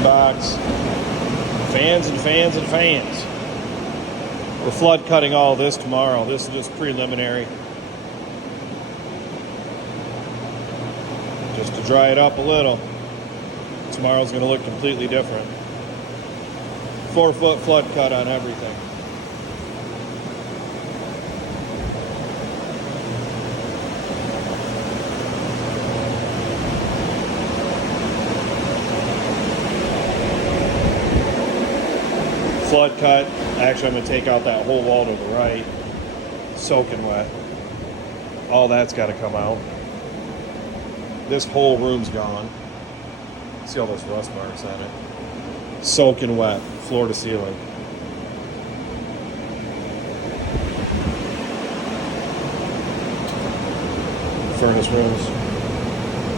Heating box. Fans and fans and fans. We're flood cutting all this tomorrow. This is just preliminary. Just to dry it up a little. Tomorrow's going to look completely different. 4-foot flood cut on everything. Flood cut. Actually, I'm going to take out that whole wall to the right. Soaking wet. All that's got to come out. This whole room's gone. See all those rust marks on it. Soaking wet, floor to ceiling. Furnace rooms.